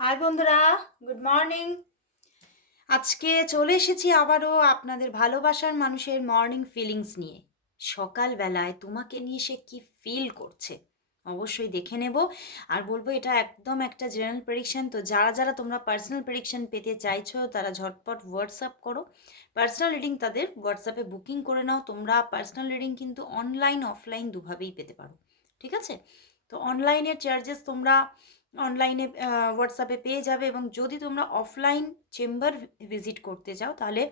High বন্ধুরা। Good morning আজকে চলে এসেছি আবারও আপনাদের ভালোবাসার মানুষের মর্নিং ফিলিংস নিয়ে। সকালবেলায় তোমাকে নিয়ে সে কি ফিল করছে? অবশ্যই দেখে নেব। আর বলব, এটা একদম একটা জেনারেল প্রেডিকশন তো যারা যারা তোমরা পার্সোনাল প্রেডিকশন পেতে চাইছো, তারা ঝটপট হোয়াটসঅ্যাপ করো। পার্সোনাল রিডিং তাদের হোয়াটসঅ্যাপে বুকিং করে নাও। তোমরা পার্সোনাল রিডিং কিন্তু অনলাইন অফলাইন দুভাবেই পেতে পারো। ঠিক আছে? তো অনলাইনের চার্জেস তোমরা অনলাইনে হোয়াটসঅ্যাপে পেয়ে যাবে এবং যদি তোমরা অফলাইন চেম্বার ভিজিট করতে চাও, তাহলে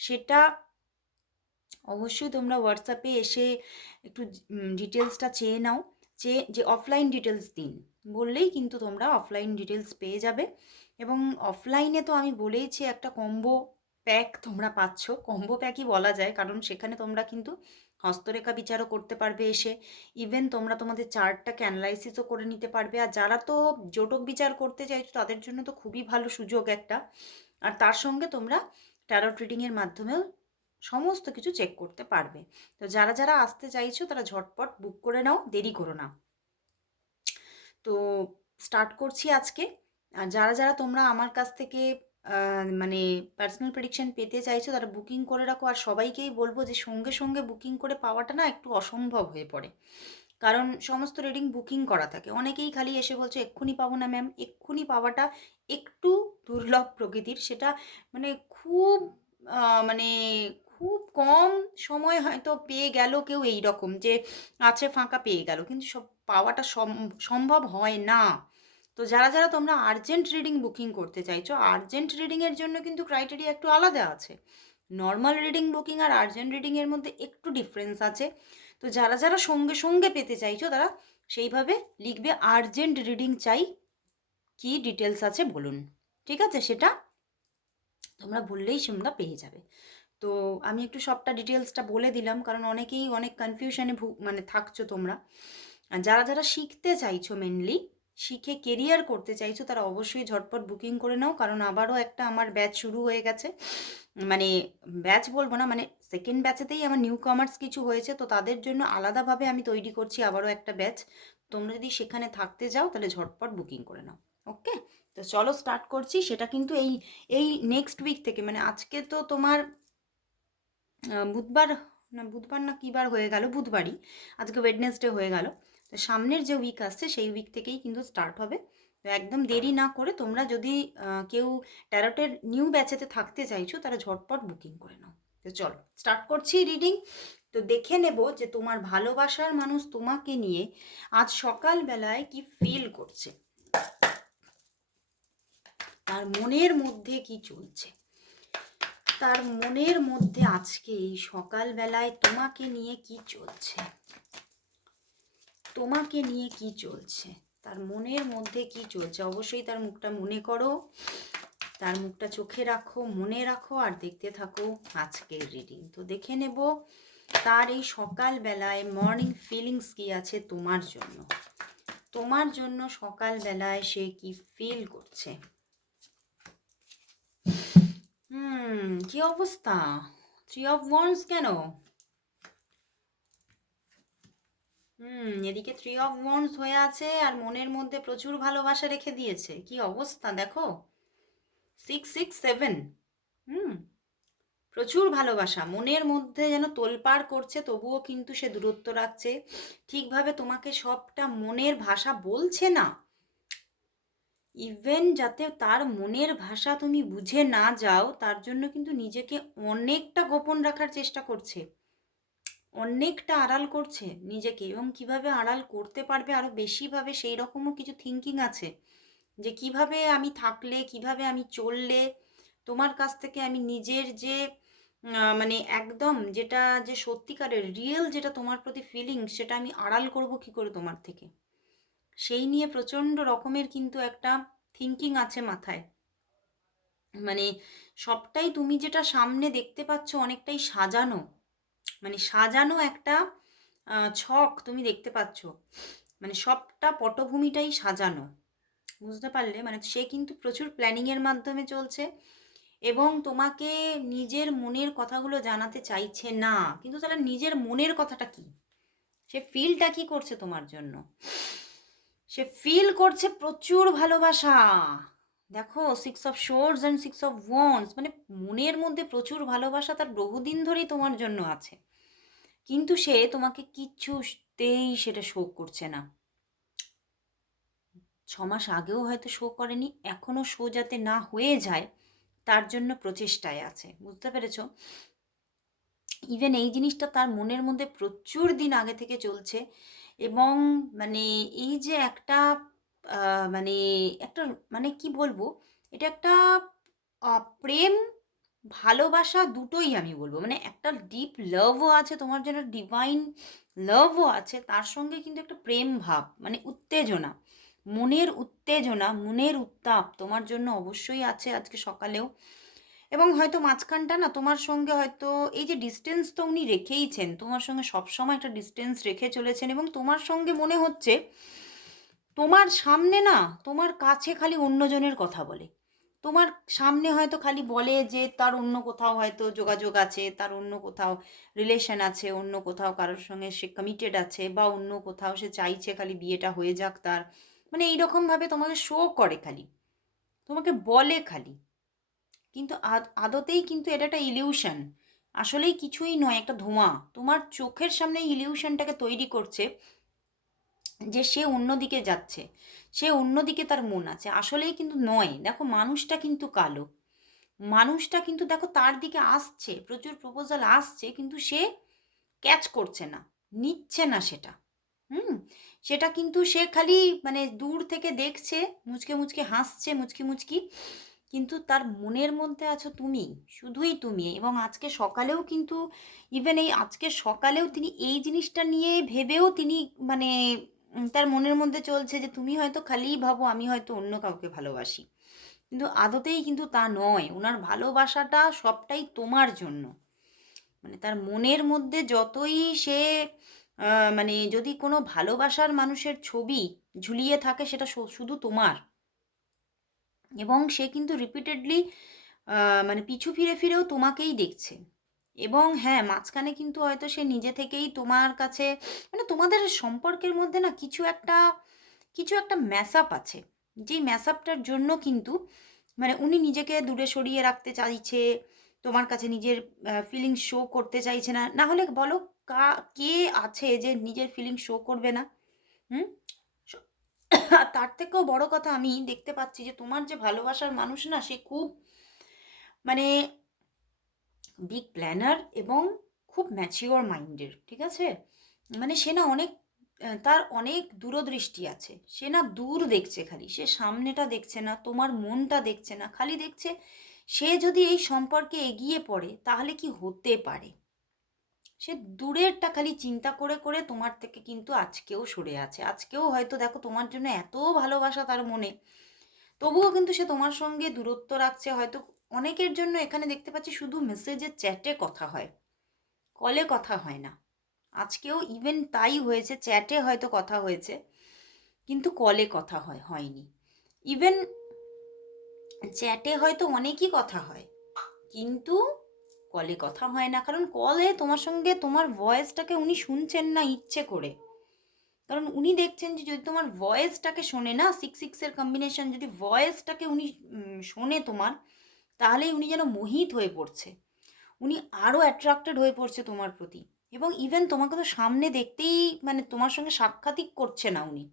সেটা অবশ্যই তোমরা হোয়াটসঅ্যাপে এসে একটু ডিটেলসটা চেয়ে নাও। চেয়ে, যে অফলাইন ডিটেলস দিন, বললেই কিন্তু তোমরা অফলাইন ডিটেলস পেয়ে যাবে। এবং অফলাইনে তো আমি বলেইছি একটা কম্বো প্যাক তোমরা পাচ্ছ। কম্বো প্যাকই বলা যায়, কারণ সেখানে তোমরা কিন্তু হস্তরেখা বিচারও করতে পারবে এসে। ইভেন তোমরা তোমাদের চার্টটাকে অ্যানালাইসিসও করে নিতে পারবে। আর যারা তো জোটক বিচার করতে চাইছো, তাদের জন্য তো খুবই ভালো সুযোগ একটা। আর তার সঙ্গে তোমরা ট্যারট রিডিংয়ের মাধ্যমেও সমস্ত কিছু চেক করতে পারবে। তো যারা যারা আসতে চাইছো, তারা ঝটপট বুক করে নাও, দেরি করো না। তো স্টার্ট করছি আজকে। আর যারা যারা তোমরা আমার কাছ থেকে মানে পার্সোনাল প্রেডিকশন পেতে চাইছো তারা বুকিং করে রাখো। আর সবাইকেই বলব যে, সঙ্গে সঙ্গে বুকিং করে পাওয়াটা না একটু অসম্ভব হয়ে পড়ে। কারণ সমস্ত রিডিং বুকিং করা থাকে। অনেকেই খালি এসে বলছে, এক্ষুনি পাবো না ম্যাম এক্ষুনি পাওয়াটা একটু দুর্লভ প্রকৃতির। সেটা মানে খুব মানে খুব কম সময় হয়তো পেয়ে গেল কেউ এই রকম যে, আছে ফাঁকা পেয়ে গেল। কিন্তু সব পাওয়াটা সম্ভব হয় না। তো যারা যারা তোমরা আর্জেন্ট রিডিং বুকিং করতে চাইছো আর্জেন্ট রিডিংয়ের জন্য কিন্তু ক্রাইটেরিয়া একটু আলাদা আছে। নর্মাল রিডিং বুকিং আর আর্জেন্ট রিডিংয়ের মধ্যে একটু ডিফারেন্স আছে। তো যারা যারা সঙ্গে সঙ্গে পেতে চাইছো, তারা সেইভাবে লিখবে আর্জেন্ট রিডিং চাই। কি ডিটেলস আছে বলুন। ঠিক আছে? সেটা তোমরা বললেই তোমরা পেয়ে যাবে। তো আমি একটু সবটা ডিটেলসটা বলে দিলাম, কারণ অনেকেই অনেক কনফিউশনে মানে থাকছো তোমরা। যারা যারা শিখতে চাইছো মেনলি শিখে কেরিয়ার করতে চাইছো, তারা অবশ্যই ঝটপট বুকিং করে নাও। কারণ আবারও একটা আমার ব্যাচ শুরু হয়ে গেছে। মানে ব্যাচ বলব না মানে সেকেন্ড ব্যাচেতেই আমার নিউ কমার্স কিছু হয়েছে, তো তাদের জন্য আলাদাভাবে আমি তৈরি করছি আবারও একটা ব্যাচ তোমরা যদি সেখানে থাকতে যাও, তাহলে ঝটপট বুকিং করে নাও। ওকে তো চলো স্টার্ট করছি। সেটা কিন্তু এই এই নেক্সট উইক থেকে মানে আজকে তো তোমার বুধবার না বুধবার না কী বার হয়ে গেল? বুধবারই। আজকে ওয়েডনেসডে হয়ে গেল। তো সামনের যে উইক আসছে, সেই উইক থেকেই কিন্তু স্টার্ট হবে। তো একদম দেরি না করে তোমরা যদি কেউ ট্যারোটের নিউ ব্যাচেতে থাকতে চাইছো তারা ঝটপট বুকিং করে নাও। তো চলো স্টার্ট করছি রিডিং তো দেখে নেব যে তোমার ভালোবাসার মানুষ তোমাকে নিয়ে আজ সকালবেলায় কি ফিল করছে? তার মনের মধ্যে কি চলছে? তার মনের মধ্যে আজকে এই সকালবেলায় তোমাকে নিয়ে কি চলছে? তোমাকে নিয়ে কি চলছে? তার মনের মধ্যে কি চলছে? অবশ্যই তার মুখটা মনে করো। তার মুখটা চোখে রাখো, মনে রাখো আর দেখতে থাকো আজকের রিডিং তো দেখে নেব তার এই সকালবেলায় মর্নিং ফিলিংস কি আছে তোমার জন্য? তোমার জন্য সকালবেলায় সে কি ফিল করছে? হুম, কি অবস্থা? থ্রি অফ ওয়ান্স কেন? হুম, এদিকে থ্রি অফ ওয়ান্স হয়ে আছে আর মনের মধ্যে প্রচুর ভালোবাসা রেখে দিয়েছে। কি অবস্থা দেখো? সিক্স সিক্স সেভেন হুম, প্রচুর ভালোবাসা। মনের মধ্যে যেন তোলপাড় করছে, তবুও কিন্তু সে দূরত্ব রাখছে। ঠিকভাবে তোমাকে সবটা মনের ভাষা বলছে না। ইভেন যাতে তার মনের ভাষা তুমি বুঝে না যাও, তার জন্য কিন্তু নিজেকে অনেকটা গোপন রাখার চেষ্টা করছে। অনেকটা আড়াল করছে নিজেকে এবং কীভাবে আড়াল করতে পারবে আরও বেশিভাবে সেই রকমও কিছু থিঙ্কিং আছে যে কীভাবে আমি থাকলে, কীভাবে আমি চললে তোমার কাছ থেকে আমি নিজের যে মানে একদম যেটা যে সত্যিকারের রিয়েল যেটা তোমার প্রতি ফিলিং সেটা আমি আড়াল করব কি করে তোমার থেকে? সেই নিয়ে প্রচণ্ড রকমের কিন্তু একটা থিঙ্কিং আছে মাথায়। মানে সবটাই তুমি যেটা সামনে দেখতে পাচ্ছ অনেকটাই সাজানো। সাজানো একটা ছক তুমি দেখতে পাচ্ছ। মানে সবটা পটভূমিটাই সাজানো। বুঝতে পারলে? মানে সে কিন্তু প্রচুর প্ল্যানিংয়ের মাধ্যমে চলছে এবং তোমাকে নিজের মনের কথাগুলো জানাতে চাইছে না। কিন্তু তাহলে নিজের মনের কথাটা কি? সে ফিলটা কি করছে তোমার জন্য? সে ফিল করছে প্রচুর ভালোবাসা। দেখো six of swords and six of wands মানে মনের মধ্যে প্রচুর ভালোবাসা তার বহুদিন ধরেই তোমার জন্য আছে। কিন্তু সে তোমাকে কিচ্ছুতেই সেটা শো করছে না। ছ মাস আগেও হয়তো শো করেনি, এখনও শো যাতে না হয়ে যায়, তার জন্য প্রচেষ্টায় আছে। বুঝতে পেরেছ? ইভেন এই জিনিসটা তার মনের মধ্যে প্রচুর দিন আগে থেকে চলছে এবং মানে এই যে একটা মানে একটা মানে কি বলব? এটা একটা প্রেম, ভালোবাসা দুটোই আমি বলব। মানে একটা ডিপ লাভও আছে তোমার জন্য ডিভাইন লাভও আছে, তার সঙ্গে কিন্তু একটা প্রেম ভাব মানে উত্তেজনা। মনের উত্তেজনা, মনের উত্তাপ তোমার জন্য অবশ্যই আছে আজকে সকালেও। এবং হয়তো মাঝখানটা না তোমার সঙ্গে হয়তো এই যে ডিস্টেন্স তো উনি রেখেইছেন, তোমার সঙ্গে সবসময় একটা ডিস্টেন্স রেখে চলেছেন এবং তোমার সঙ্গে মনে হচ্ছে তোমার সামনে না, তোমার কাছে খালি অন্যজনের কথা বলে। তোমার সামনে হয়তো খালি বলে যে তার অন্য কোথাও হয়তো যোগাযোগ আছে, তার অন্য কোথাও রিলেশন আছে, অন্য কোথাও কারোর সঙ্গে সে কমিটেড আছে বা অন্য কোথাও সে চাইছে খালি বিয়েটা হয়ে যাক তার। মানে এইরকমভাবে তোমাকে শো করে খালি। তোমাকে বলে খালি। কিন্তু আদতেই কিন্তু এটা একটা ইলিউশন আসলেই কিছুই নয়, একটা ধোঁয়া। তোমার চোখের সামনে ইলিউশনটাকে তৈরি করছে যে সে অন্যদিকে যাচ্ছে, সে অন্যদিকে তার মন আছে। আসলেই কিন্তু নয়। দেখো, মানুষটা কিন্তু কালো। মানুষটা কিন্তু দেখো তার দিকে আসছে, প্রচুর প্রপোজাল আসছে, কিন্তু সে ক্যাচ করছে না, নিচ্ছে না সেটা। হুম? সেটা কিন্তু সে খালি মানে দূর থেকে দেখছে, মুচকে মুচকে হাসছে, মুচকি মুচকি। কিন্তু তার মনের মধ্যে আছো তুমি, শুধুই তুমি। এবং আজকে সকালেও কিন্তু ইভেন এই আজকে সকালেও তিনি এই জিনিসটা নিয়ে ভেবেও তিনি মানে তার মনের মধ্যে চলছে যে তুমি হয়তো খালিই ভাবো, আমি হয়তো অন্য কাউকে ভালোবাসি। কিন্তু আদতেই কিন্তু তা নয়। ওনার ভালোবাসাটা সবটাই তোমার জন্য। মানে তার মনের মধ্যে যতই সে মানে যদি কোনো ভালোবাসার মানুষের ছবি ঝুলিয়ে থাকে, সেটা শুধু তোমার। এবং সে কিন্তু রিপিটেডলি মানে পিছু ফিরে ফিরেও তোমাকেই দেখছে। এবং হ্যাঁ মাঝখানে কিন্তু হয়তো সে নিজে থেকেই তোমার কাছে মানে তোমাদের সম্পর্কের মধ্যে না কিছু একটা কিছু একটা ম্যাসআপ আছে। যেই ম্যাসআপটার জন্য কিন্তু মানে উনি নিজেকে দূরে সরিয়ে রাখতে চাইছে, তোমার কাছে নিজের ফিলিংস শো করতে চাইছে না। না হলে বলো, কা, কে আছে যে নিজের ফিলিংস শো করবে না? হুম? তার থেকেও বড় কথা আমি দেখতে পাচ্ছি যে তোমার যে ভালোবাসার মানুষ না, সে খুব মানে বিগ প্ল্যানার এবং খুব ম্যাচিওর মাইন্ডের ঠিক আছে? মানে সে না অনেক তার অনেক দূরদৃষ্টি আছে। সে না দূর দেখছে খালি, সে সামনেটা দেখছে না, তোমার মনটা দেখছে না, খালি দেখছে সে যদি এই সম্পর্কে এগিয়ে পড়ে, তাহলে কি হতে পারে? সে দূরেরটা খালি চিন্তা করে করে তোমার থেকে কিন্তু আজকেও সরে আছে। আজকেও হয়তো দেখো তোমার জন্য এত ভালোবাসা তার মনে। তবুও কিন্তু সে তোমার সঙ্গে দূরত্ব রাখছে, হয়তো অনেকের জন্য এখানে দেখতে পাচ্ছি শুধু মেসেজের চ্যাটে কথা হয়। কলে কথা হয় না। আজকেও ইভেন তাই হয়েছে চ্যাটে হয়তো কথা হয়েছে, কিন্তু কলে কথা হয়, হয়নি। ইভেন চ্যাটে হয়তো অনেকই কথা হয়, কিন্তু কলে কথা হয় না। কারণ কলে তোমার সঙ্গে তোমার ভয়েসটাকে উনি শুনছেন না ইচ্ছে করে। কারণ উনি দেখছেন যে যদি তোমার ভয়েসটাকে শোনে না সিক্স সিক্সের কম্বিনেশন যদি ভয়েসটাকে উনি শোনে তোমার তাহলেই উনি যেন মোহিত হয়ে পড়ছে। উনি আরও অ্যাট্রাক্টেড হয়ে পড়ছে তোমার প্রতি। এবং ইভেন তোমাকে তো সামনে দেখতেই মানে তোমার সঙ্গে সাক্ষাৎই করছে না উনি।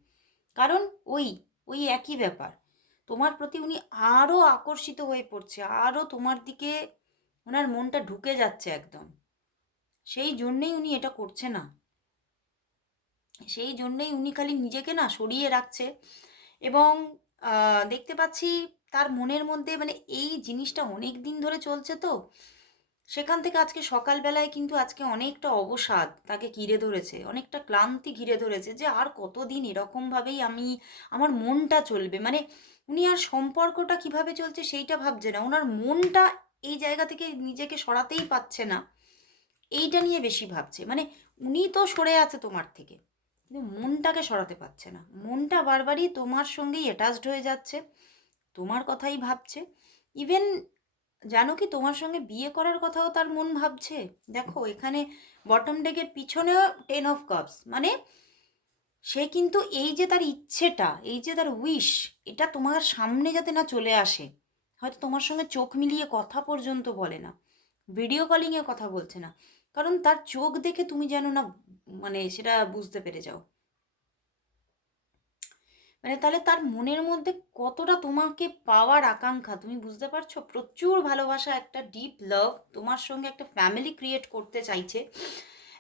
কারণ ওই ওই একই ব্যাপার। তোমার প্রতি উনি আরও আকর্ষিত হয়ে পড়ছে আরও তোমার দিকে ওনার মনটা ঢুকে যাচ্ছে একদম। সেই জন্যেই উনি এটা করছে না। সেই জন্যেই উনি খালি নিজেকে না সরিয়ে রাখছে। এবং দেখতে পাচ্ছি তার মনের মধ্যে মানে এই জিনিসটা অনেক দিন ধরে চলছে তো। সেখান থেকে আজকে সকালবেলায় কিন্তু আজকে অনেকটা অবসাদ তাকে ঘিরে ধরেছে, অনেকটা ক্লান্তি ঘিরে ধরেছে যে আর কতদিন এরকমভাবেই আমি, আমার মনটা চলবে। মানে উনি আর সম্পর্কটা কীভাবে চলছে সেইটা ভাবছে না ওনার মনটা এই জায়গা থেকে নিজেকে সরাতেই পাচ্ছে না। এইটা নিয়ে বেশি ভাবছে। মানে উনি তো সরে আছে তোমার থেকে, কিন্তু মনটাকে সরাতে পারছে না। মনটা বারবারই তোমার সঙ্গেই অ্যাটাচড হয়ে যাচ্ছে। তোমার কথাই ভাবছে। ইভেন জানো কি তোমার সঙ্গে বিয়ে করার কথাও তার মন ভাবছে। দেখো এখানে বটম ডেকের পিছনেও টেন অফ কাপস মানে সে কিন্তু এই যে তার ইচ্ছেটা, এই যে তার উইশ এটা তোমার সামনে যাতে না চলে আসে। হয়তো তোমার সঙ্গে চোখ মিলিয়ে কথা পর্যন্ত বলে না ভিডিও কলিংয়ে কথা বলছে না। কারণ তার চোখ দেখে তুমি যেন না মানে সেটা বুঝতে পেরে যাও। মানে তাহলে তার মনের মধ্যে কতটা তোমাকে পাওয়ার আকাঙ্ক্ষা? তুমি বুঝতে পারছ? প্রচুর ভালোবাসা, একটা ডিপ লাভ তোমার সঙ্গে একটা ফ্যামিলি ক্রিয়েট করতে চাইছে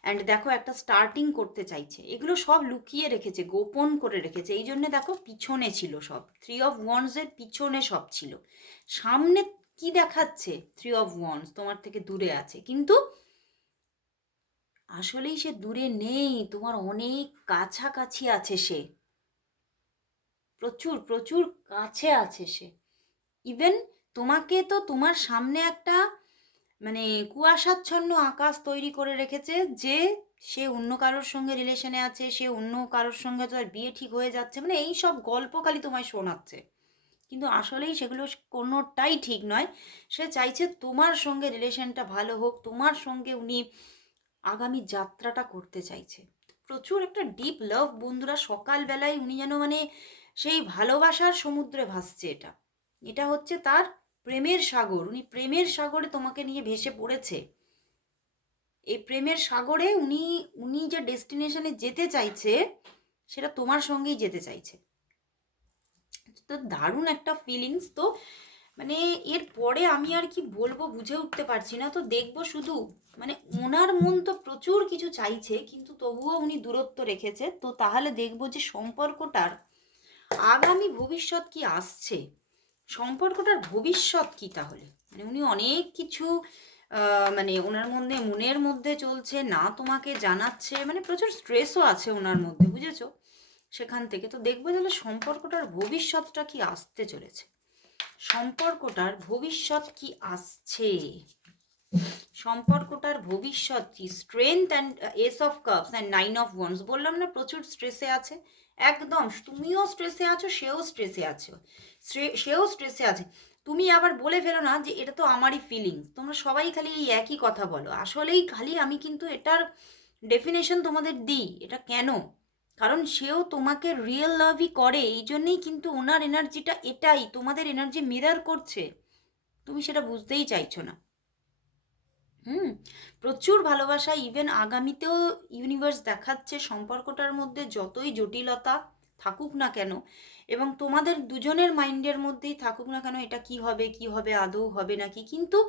অ্যান্ড দেখো একটা স্টার্টিং করতে চাইছে। এগুলো সব লুকিয়ে রেখেছে, গোপন করে রেখেছে। এই জন্যে দেখো পিছনে ছিল সব। থ্রি অফ ওয়ান্সের পিছনে সব ছিল। সামনে কি দেখাচ্ছে? থ্রি অফ ওয়ান্স তোমার থেকে দূরে আছে। কিন্তু আসলেই সে দূরে নেই। তোমার অনেক কাছাকাছি আছে সে। প্রচুর প্রচুর কাছে আছে সে। ইভেন তোমাকে তো তোমার সামনে একটা মানে কুয়াশাচ্ছন্ন আকাশ তৈরি করে রেখেছে যে সে অন্য কারোর সঙ্গে রিলেশনে আছে, সে অন্য কারোর সঙ্গে তার বিয়ে ঠিক হয়ে যাচ্ছে মানে এই সব গল্প খালি তোমায় শোনাচ্ছে। কিন্তু আসলেই সেগুলো কোনোটাই ঠিক নয়। সে চাইছে তোমার সঙ্গে রিলেশনটা ভালো হোক, তোমার সঙ্গে উনি আগামী যাত্রাটা করতে চাইছে। প্রচুর একটা ডিপ লাভ বন্ধুরা, সকালবেলায় উনি যেন মানে সেই ভালোবাসার সমুদ্রে ভাসছে এটা। এটা হচ্ছে তার প্রেমের সাগর। উনি প্রেমের সাগরে তোমাকে নিয়ে ভেসে পড়েছে। এই প্রেমের সাগরে উনি উনি যে ডেস্টিনেশনে যেতে চাইছে, সেটা তোমার সঙ্গেই যেতে চাইছে। তো দারুণ একটা ফিলিংস তো। মানে এর পরে আমি আর কি বলব বুঝে উঠতে পারছি না। তো দেখব শুধু মানে ওনার মন তো প্রচুর কিছু চাইছে, কিন্তু তবুও উনি দূরত্ব রেখেছে। তো তাহলে দেখব যে সম্পর্কটার আগামী ভবিষ্যৎ কি আসছে? সম্পর্কটার ভবিষ্যৎ কি তাহলে? মানে উনি অনেক কিছু মানে ওনার মধ্যে, মনের মধ্যে চলছে, না তোমাকে জানাচ্ছে মানে প্রচুর স্ট্রেসও আছে ওনার মধ্যে, বুঝেছ? সেখান থেকে তো দেখব তাহলে সম্পর্কটার ভবিষ্যৎটা কি আসতে চলেছে। সম্পর্কটার ভবিষ্যৎ কি আসছে? সম্পর্কটার ভবিষ্যৎ কি? Strength and ace of cups and nine of wands বললাম না, প্রচুর স্ট্রেসে আছে। একদম, তুমিও স্ট্রেসে আছো, সেও স্ট্রেসে আছো। সেও স্ট্রেসে আছে। তুমি আবার বলে ফেলো না যে এটা তো আমারই ফিলিংস তোমরা সবাই খালি এই একই কথা বলো। আসলেই খালি আমি কিন্তু এটার ডেফিনেশন তোমাদের দিই, এটা কেন? কারণ সেও তোমাকে রিয়েল লাভই করে, এই জন্যেই কিন্তু ওনার এনার্জিটা এটাই, তোমাদের এনার্জি মিরার করছে। তুমি সেটা বুঝতেই চাইছো না। হুম, প্রচুর ভালোবাসা। ইভেন আগামীতেও ইউনিভার্স দেখাচ্ছে সম্পর্কটার মধ্যে যতই জটিলতা থাকুক না কেন। এবং তোমাদের দুজনের মাইন্ডের মধ্যেই থাকুক না কেন, এটা কি হবে কি হবে, আদৌ হবে নাকি? কিন্তু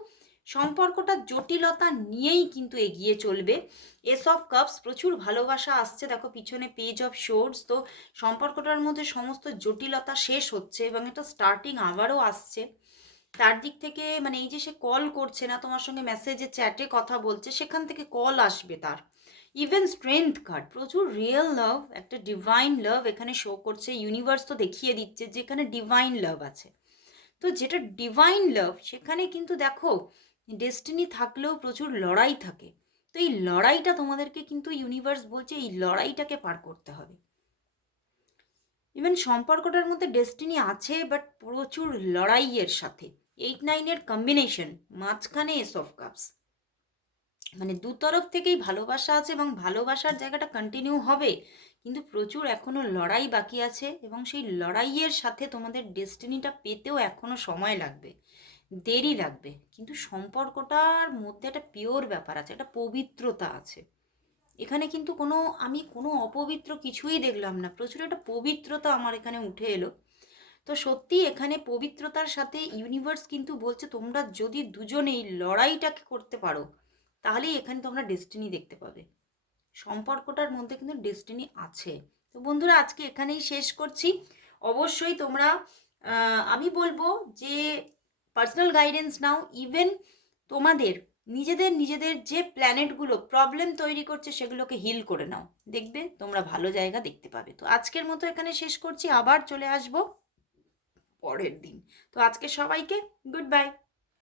সম্পর্কটা জটিলতা নিয়েই কিন্তু এগিয়ে চলবে। এস অফ কাপস প্রচুর ভালোবাসা আসছে। দেখো, পিছনে পেজ অফ শোর্স তো সম্পর্কটার মধ্যে সমস্ত জটিলতা শেষ হচ্ছে এবং এটা স্টার্টিং আবারও আসছে। তার দিক থেকে মানে এই যে সে কল করছে না, তোমার সঙ্গে মেসেজে চ্যাটে কথা বলছে, সেখান থেকে কল আসবে তার। ইভেন স্ট্রেংথ কার্ড প্রচুর রিয়েল লাভ একটা ডিভাইন লাভ এখানে শো করছে ইউনিভার্স তো দেখিয়ে দিচ্ছে যেখানে ডিভাইন লাভ আছে। তো যেটা ডিভাইন লাভ সেখানে কিন্তু দেখো ডেস্টিনি থাকলেও প্রচুর লড়াই থাকে। তো এই লড়াইটা তোমাদেরকে কিন্তু ইউনিভার্স বলছে, এই লড়াইটাকে পার করতে হবে। ইভেন সম্পর্কটার মধ্যে ডেস্টিনি আছে বাট প্রচুর লড়াইয়ের সাথে। এইট নাইনের কম্বিনেশন মাঝখানে এস অফ কাপস মানে দু তরফ থেকেই ভালোবাসা আছে এবং ভালোবাসার জায়গাটা কন্টিনিউ হবে, কিন্তু প্রচুর এখনও লড়াই বাকি আছে এবং সেই লড়াইয়ের সাথে তোমাদের ডেস্টিনিটা পেতেও এখনও সময় লাগবে, দেরি লাগবে, কিন্তু সম্পর্কটার মধ্যে একটা পিওর ব্যাপার আছে, একটা পবিত্রতা আছে। এখানে কিন্তু কোনো, আমি কোনো অপবিত্র কিছুই দেখলাম না, প্রচুর একটা পবিত্রতা আমার এখানে উঠে এলো। তো সত্যি এখানে পবিত্রতার সাথে ইউনিভার্স কিন্তু বলছে তোমরা যদি দুজনেই লড়াইটাকে করতে পারো, তাহলেই এখানে তোমরা ডেস্টিনি দেখতে পাবে। সম্পর্কটার মধ্যে কিন্তু ডেস্টিনি আছে। তো বন্ধুরা, আজকে এখানেই শেষ করছি। অবশ্যই তোমরা আমি বলব যে পার্সোনাল গাইডেন্স নাও। ইভেন তোমাদের, নিজেদের নিজেদের যে প্ল্যানেটগুলো প্রবলেম তৈরি করছে, সেগুলোকে হিল করে নাও। দেখবে তোমরা ভালো জায়গা দেখতে পাবে। তো আজকের মতো এখানে শেষ করছি। আবার চলে আসব। পরের দিন। তো আজকে সবাইকে গুড বাই